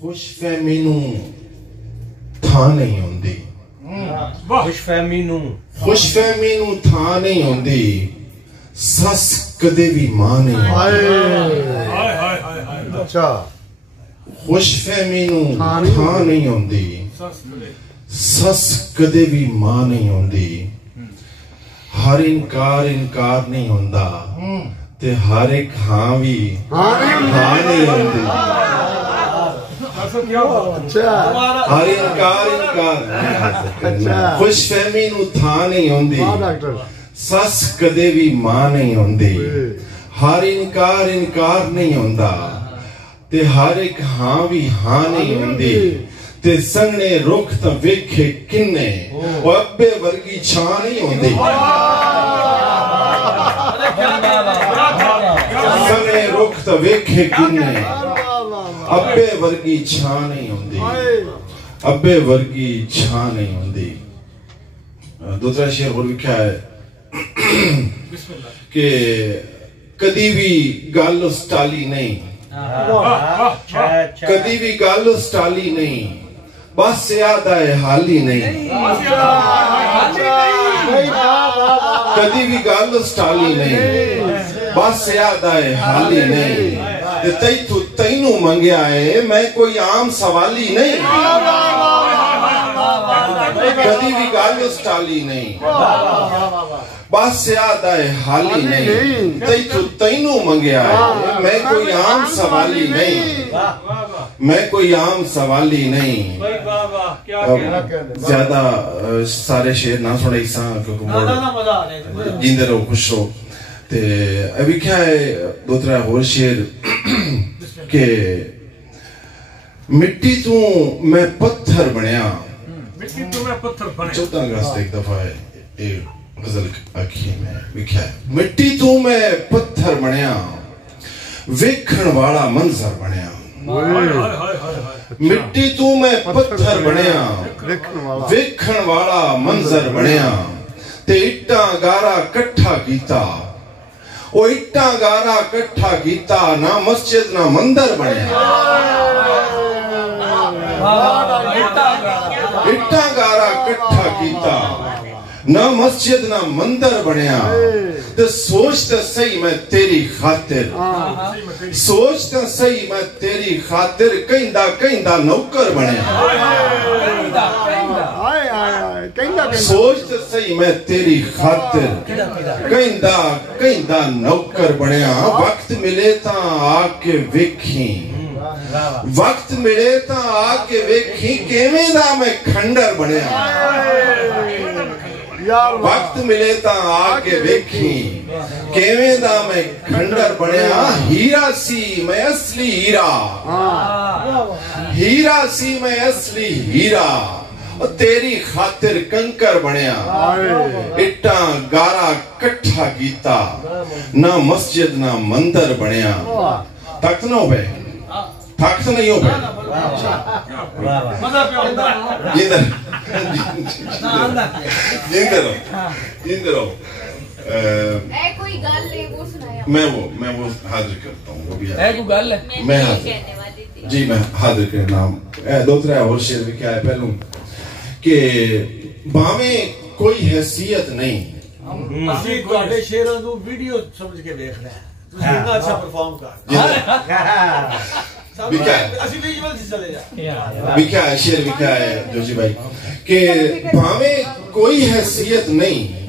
خوش فہمی نو تھا نہیں ہوندی خوش فہمی نو تھا نہیں ہوندی سس کدے بھی ماں نہیں ہوندی خوش فہمی نو تھا نہیں ہوندی سس کدے بھی ماں نہیں ہوندی ہر انکار نہیں ہوندا تے ہر ایک ہاں بھی ہاں نہیں ہوندی ہر انکار خوش فہمی نو تھا نہیں ہوندی سس کدے بھی ماں نہیں ہوندی ہر انکار نہیں ہوندا تے ہر ایک ہاں بھی ہاں نہیں ہوندی تے سنگنے رخ تا ویکھے کنے او ابے ورگی چھاں نہیں ہوندی سنگنے رخ تا ویکھے کنے ابے ورگی چھاں نہیں ہوندی ابے ورگی چھاں نہیں ہوندی دوسرا شعر اور لکھا ہے کہ کدی بھی گل اس ٹالی نہیں کدی بھی گل اس ٹالی نہیں بس یاد آئے حالی نہیں کدی بھی گل اس ٹالی نہیں بس یاد آئے حالی نہیں تینوں منگیا ہے میں کوئی عام سوالی نہیں کدی بھی گل اس ٹالی نہیں بس یاد آئے حالی نہیں تینوں منگیا ہے میں کوئی عام سوالی نہیں میں کوئی عام سوالی نہیں زیادہ سارے شعر نہ سنائی ساں کیونکہ جیندے رہو خوش رہو تے ابھی کیا ہے دوسرا اور شعر کہ مٹی تو میں پتھر بنیا چوتھا اگست ایک دفعہ ہے ایک غزل آکھی میں لکھا ہے مٹی تو میں پتھر بنیا ویکھن والا منظر بنیا مٹی تو میں پتھر بنیا ویکھن والا منظر بنیا تے اٹاں گارا کٹھا کیتا او اٹاں گارا کٹھا کیتا نہ مسجد نہ مندر بنیا اٹاں گارا کٹھا کیتا نہ مسجد نہ مندر بنیا تے سوچ تے صحیح میں تیری خاطر سوچ تے صحیح میں تیری خاطر کہندہ نوکر بنیا سوچ تے صحیح میں تیری خاطر کہندہ نوکر بنیا وقت ملے تاں آکے ویکھیں وقت ملے تاں آکے ویکھیں کیویں دا میں کھنڈر بنیا وقت ملے تاں آکے ویکھیں کیویں دا میں کھنڈر بنیا ہیرا سی میں اصلی ہیرا ہیرا سی میں اصلی ہیرا تیری خاطر کنکر بنیا اٹاں گارا کٹھا کیتا نہ مسجد نہ مندر بنیا تخت نہ ہو بے تخت نہیں ہو بے جیندر ہو میں وہ حاضر کرتا ہوں وہ بھی میں جی میں حاضر کرنا دوسرا اور شعر بھی کیا ہے پہلوں کہ باویں کوئی حیثیت نہیں اسی کوئی شعروں کو ویڈیو سمجھ کے دیکھ رہے ہیں تو اتنا اچھا پرفارم کر بھی کیا ہے شعر بھی کیا ہے جوشی بھائی کہ باویں کوئی حیثیت نہیں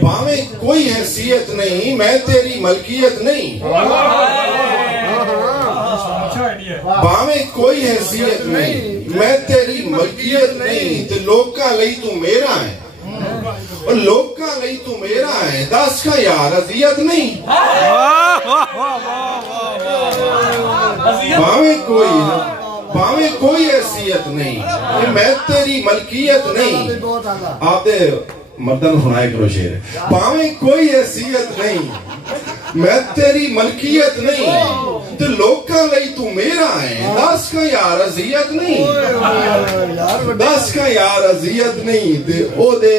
باویں کوئی حیثیت نہیں میں تیری ملکیت نہیں باویں کوئی حیثیت نہیں میں تیری ملکیت نہیں تے لوکاں لئی تو میرا ہے اور لوکاں لئی تو میرا ہے دس کا یار عذیت نہیں باویں کوئی حیثیت نہیں میں تیری ملکیت نہیں آپ دے مردن سنائے کرو شعر باویں کوئی حیثیت نہیں میں تیری ملکیت نہیں تو لوکاں لئی تو میرا ہے دس کا یار عذیت نہیں دس کا یار عذیت نہیں تے او دے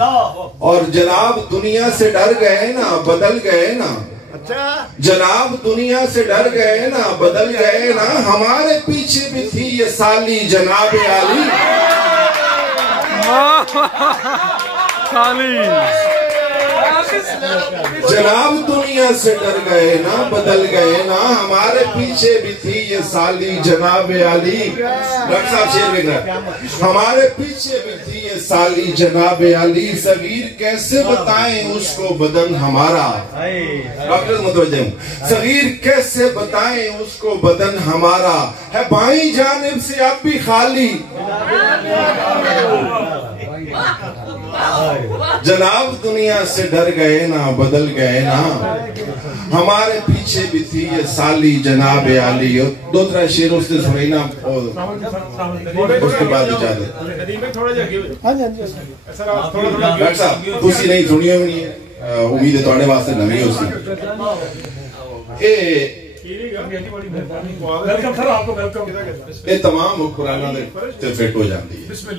اور جناب دنیا سے ڈر گئے نا بدل گئے نا جناب دنیا سے ڈر گئے نا بدل گئے نا ہمارے پیچھے بھی تھی یہ سالی جناب عالی جناب دنیا سے ڈر گئے نا بدل گئے نا ہمارے پیچھے بھی تھی یہ سالی جناب عالی ڈاکٹر صاحب شیر بک رہا ہمارے پیچھے بھی تھی یہ سالی جناب عالی صغیر کیسے بتائیں اس کو بدن ہمارا ڈاکٹر متوجہ ہوں صغیر کیسے بتائیں اس کو بدن ہمارا ہے بائیں جانب سے اب بھی خالی جناب دنیا سے ڈر گئے نا بدل گئے نا ہمارے پیچھے بھی تھی یہ سالی جناب عالی دوسرا شیر اس نے سنائی نا اس کے بعد اجازت ڈاکٹر صاحب دوسری نہیں سنی ہوئی نہیں ہے امید ہے توڑے واسطے نمی ہو یہ تمام قرآن دے فٹ ہو جاتی ہے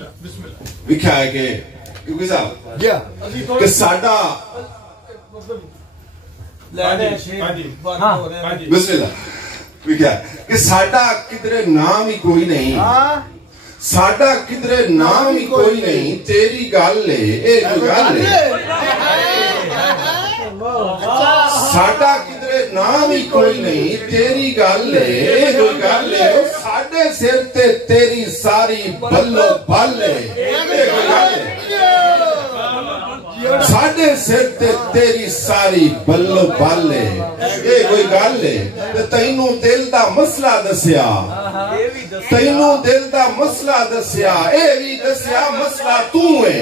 لکھا ہے کہ کیونکہ صاحب کہ ساڈا بسم اللہ لکھا ہے کہ ساڈا کدھر نام ہی کوئی نہیں ساڈا کدھر نام ہی کوئی نہیں تیری گل لے اے کوئی گل لے ساڈا کدھر نام ہی کوئی نہیں تیری گل لے اے کوئی گل لے ساڈے سر تے تیری ساری بلو بل لے اے کوئی گل لے ساڈے سر تے تیری ساری بلو بل لے اے کوئی گل لے تینوں دل دا مسئلہ دسیا تینوں دل دا مسئلہ دسیا اے بھی دسیا مسئلہ تو ہے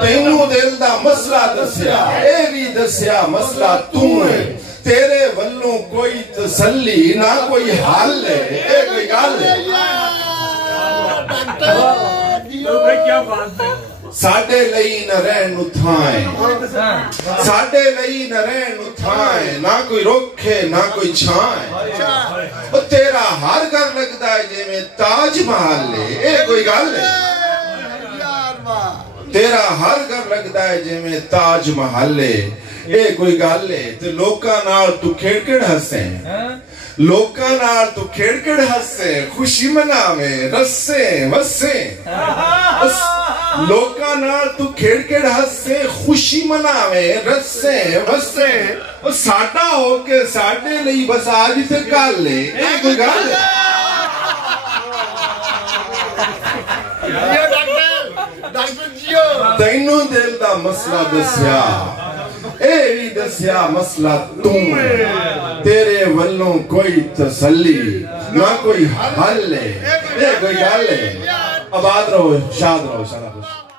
تینوں دل دا مسئلہ دسیا اے بھی دسیا مسئلہ تو ہے تیرے ولوں کوئی تسلی نہ کوئی حل ہے اے کوئی گل ہے ساڈے لئی نہ رہن اتھائیں ساڈے لئی نہ رہن اتھائیں نہ کوئی روکے نہ کوئی چھائیں تیرا ہر گھر لگتا ہے جے میں تاج محل لے اے کوئی گل ہے تیرا ہر گھر لگتا ہے جے میں تاج محل لے اے کوئی گل لے تے لوکاں نال تو کھیڑ کھیڑ ہسیں لوکاں نال تو کھیڑ کھیڑ ہسیں خوشی مناویں رسیں وسیں لوکاں نال تو کھیڑ کھیڑ ہسیں خوشی مناویں رسیں وسیں ساڈا ہو کے ساڈے لئی بس آج تے کل لے اے کوئی گل ہے تینوں دل دا مسئلہ دسیا اے بھی دسیا مسئلہ تم تیرے ولوں کوئی تسلی نہ کوئی حل ہے اے کوئی گل ہے آباد رہو شاد رہو